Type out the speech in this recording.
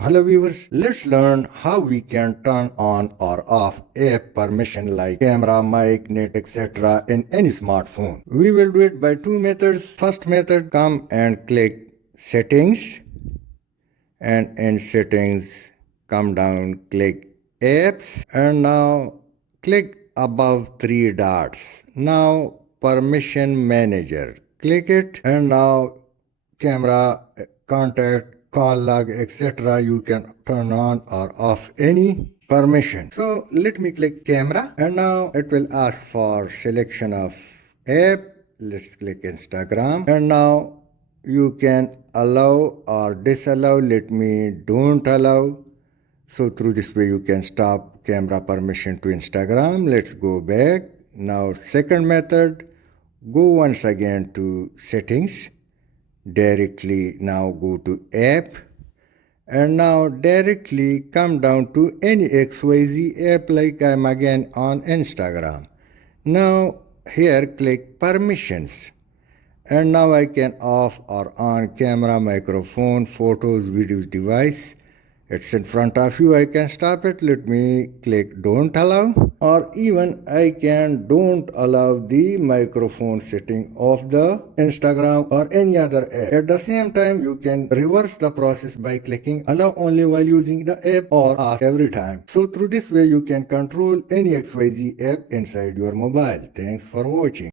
Hello viewers, let's learn how we can turn on or off app permission like camera, mic, net, etc. in any smartphone. We will do it by two methods. First method, come and click settings, and in settings come down, click apps, and now click above three dots. Now permission manager, click it, and now camera, contact, call log, etc. You can turn on or off any permission. So let me click camera, and now it will ask for selection of app. Let's click Instagram, and now you can allow or disallow. Let me don't allow. So through this way you can stop camera permission to Instagram. Let's go back. Now second method, go once again to settings. Directly now go to app, and now directly come down to any XYZ app, like I'm again on Instagram. Now here click permissions, and now I can off or on camera, microphone, photos, videos, device. It's in front of you. I can stop it. Let me click don't allow, or even I can don't allow the microphone setting of the Instagram or any other app. At the same time, you can reverse the process by clicking allow only while using the app or off every time. So through this way, you can control any XYZ app inside your mobile. Thanks for watching.